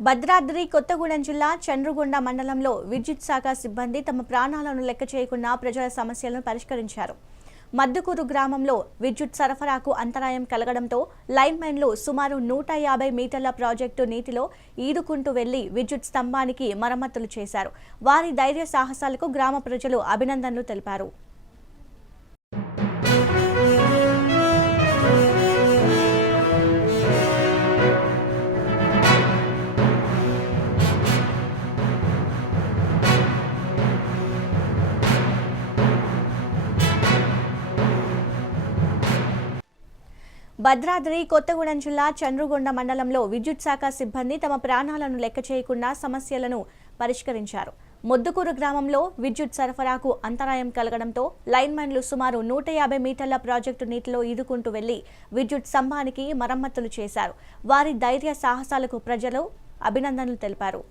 భద్రాద్రి కొత్తగూడెం జిల్లా చంద్రగొండ మండలంలో విద్యుత్ శాఖ సిబ్బంది తమ ప్రాణాలను లెక్క చేయకుండా ప్రజల సమస్యలను పరిష్కరించారు. మద్దుకూరు గ్రామంలో విద్యుత్ సరఫరాకు అంతరాయం కలగడంతో లైన్మెన్లు సుమారు 150 మీటర్ల ప్రాజెక్టు నీటిలో ఈదుకుంటూ వెళ్లి విద్యుత్ స్తంభానికి మరమ్మతులు చేశారు. వారి ధైర్య సాహసాలకు గ్రామ ప్రజలు అభినందనలు తెలిపారు. భద్రాద్రి కొత్తగూడెం జిల్లా చంద్రగొండ మండలంలో విద్యుత్ శాఖ సిబ్బంది తమ ప్రాణాలను లెక్క చేయకుండా సమస్యలను పరిష్కరించారు. మొద్దుకూరు గ్రామంలో విద్యుత్ సరఫరాకు అంతరాయం కలగడంతో లైన్మెన్లు సుమారు 150 మీటర్ల ప్రాజెక్టు నీటిలో ఈదుకుంటూ వెళ్లి విద్యుత్ స్తంభానికి మరమ్మతులు చేశారు. వారి ధైర్య సాహసాలకు ప్రజలు అభినందనలు తెలిపారు.